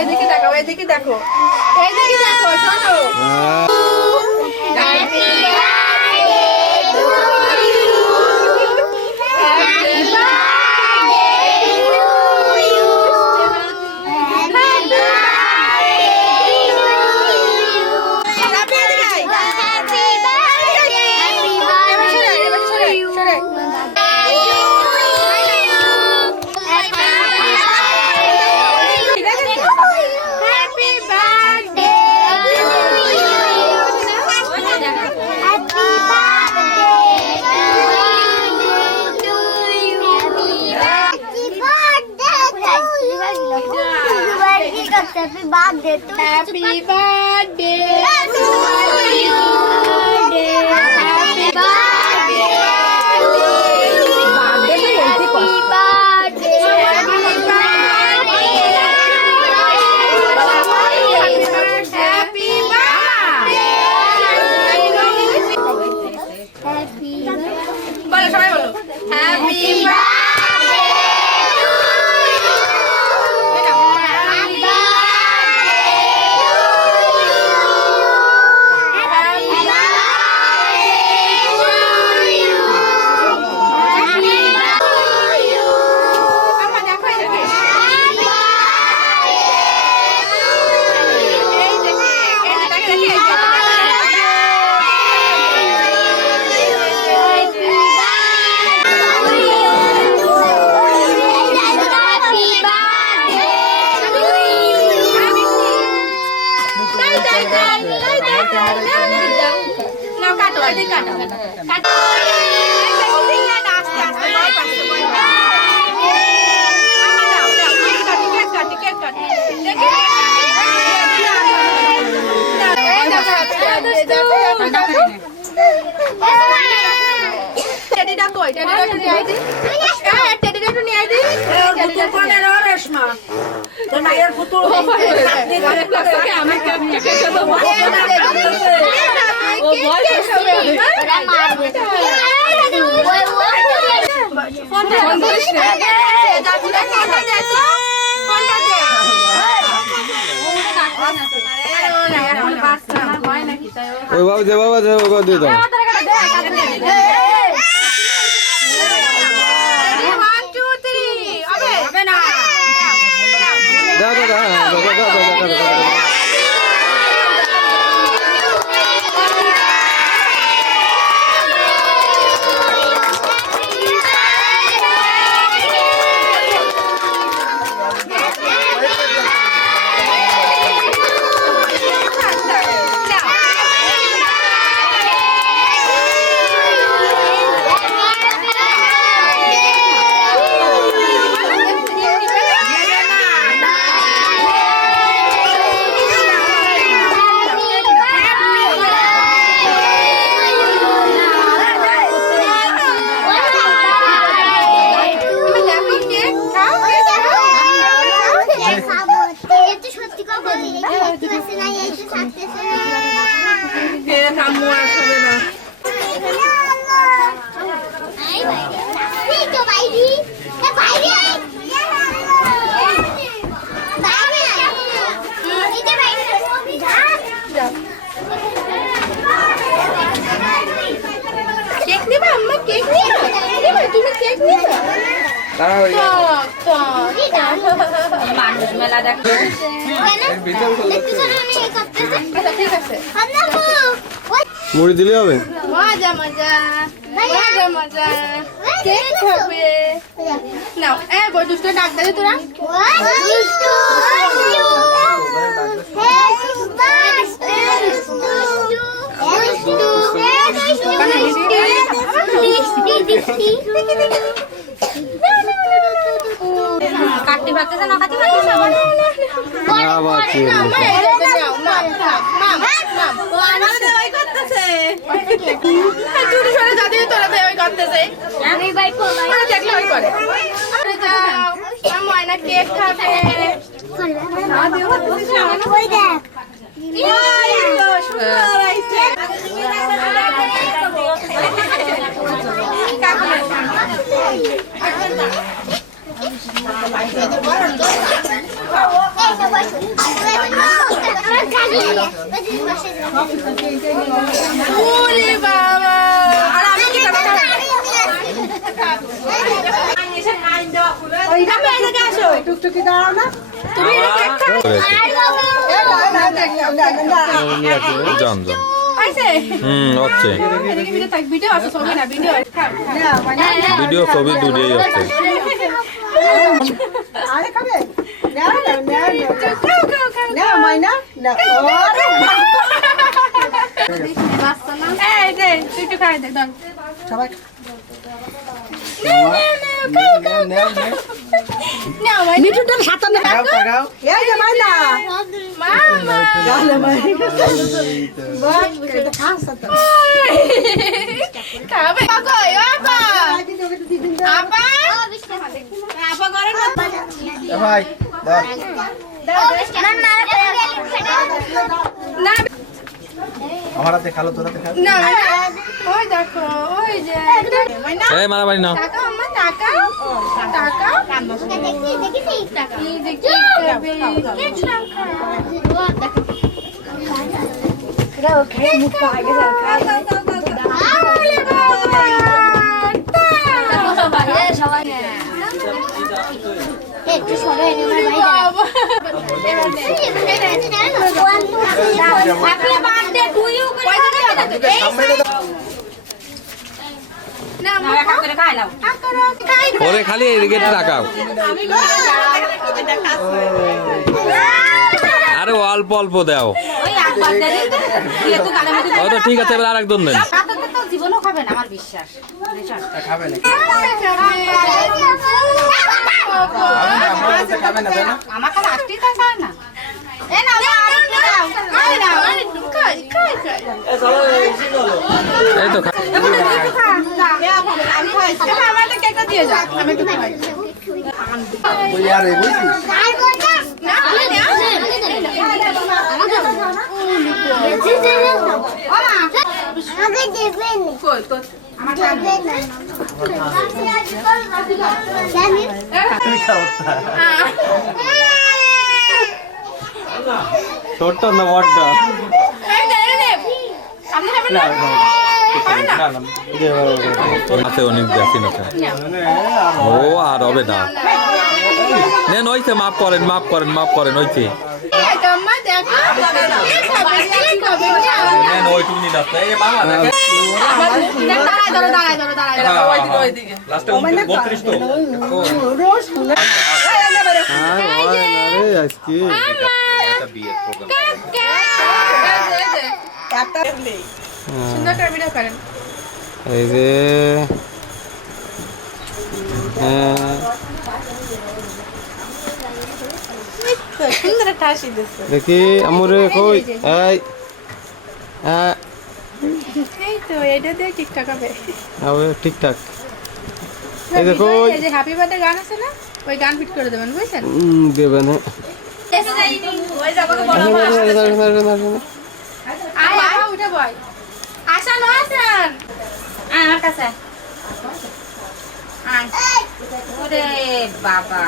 এদিকে দেখো, এদিকে দেখো, এদিকে দেখো, শোনো। Happy birthday to you. Happy birthday to you. Happy birthday to you. Happy birthday. Happy birthday. বলো সবাই বলো হ্যাপি নাও কাটো এদিকে কাটো কাটো আস্তে আস্তে বয় পাশে বয় কেক কাটি কেক কাটি দেখি টেডিটা কই টেডিটা একটু নিয়ে আইদি টেডিটা একটু নিয়ে আইদি পুতুল কোনে রে রেশমা তোর মায়ের পুতুল আমি কেক দেব ও বল ওরা মারবে ফোন দিস না যাচ্ছি ফোনটা দে ফোনটা দে এখন বাচ্চা হয় নাকি তাই ওই বাবা দে বাবা দে বাবা দে দাও 1 2 3 হবে না দাও দাও দাও কেক নিবা আম্মা কেক নিবা তুমি কেক নিবা মানুষ মেলা দেখো ঠিক আছে মুড়ি দিলে হবে মজা মজা মজা মজা কেক খাবে নাও বই দুটো ডাক দে তোরা কাটতে পারতেছে না কাটতে পারতেছে ময়না কেক খাবে সুন্দর ওরে বাবা আর আমি কি করব ওই না মেয়ে দেখে আসো টুকটুকি দাঁড়াও না তুমি জান জান আইছে হচ্ছে এদিকে ভিডিও থাক ভিডিও আছে ছবি না ভিডিও ভিডিও ছবি দুটোই হচ্ছে আরে খাবে নাও নাও নাও নাও মাইনা নাও ওরে এই দে তুই একটু খাই দে দাও সবাই নাও ভাই মিঠুটার হাতে না এই যে মাইনা মামা গালে মাইনা বাহ এটা খাস তো খাবে কই আপা আপা আপা করে না ভাই না আমার হাতে খালো তোর হাতে খালো না ওই দেখো ওই যে এই মারামারি না টাকা আম্মা টাকা টাকা এই যে কি করবে একটু সরে এনে আমার হ্যাপি বার্থডে টু ইউ না আমরা কাজ করে খাই নাও খাই ওরে খালি এদিকে তাকাও আরে অল্প অল্প দাও ওই একবার দে দিয়ে তো গালে মধ্যে ও তো ঠিক আছে এবার আরেকজন দেন রাতে তো জীবনও খাবে না আমার বিশ্বাস খাবে না আমার খাবে না তাই না আমার কাছে আসতেই তো চায় না এ না খাই না খাই খাই খাই এই তো আমি খাই আমার একটা কেকটা দিয়ে যা আমি একটু খাই ওই আর এই বুঝছিস না আমাকে দেবেন কই কই আমার ছোট্ট না বড়টা এই দে রে আপনি খাবেন না আছে অনেক দেখি না ও আর হবে না নেন ওইছে মাফ করেন ওইছে আম্মা দেখো নেন ওইটুকু নিয়ে আসতে এই বাবা দেখে দাঁড়ায় ওইদিকে লাস্টে 32 তো রোজ শুনে আরে আজকে একটা বিয়ের প্রোগ্রাম সুন্দর করে ভিডিও করেন এই যে সুন্দর একটা হাসি দিচ্ছে দেখি আমরে কই এই এই তো এটা দিয়ে ঠিকঠাক হবে হবে ঠিকঠাক এই দেখো এই যে হ্যাপি বার্থডে গান আছে না ওই গান ফিট করে দেবেন বুঝছেন দেবেন আয় আয় উঠে বয় আসান আসান আমার কাছে আয় ওরে বাবা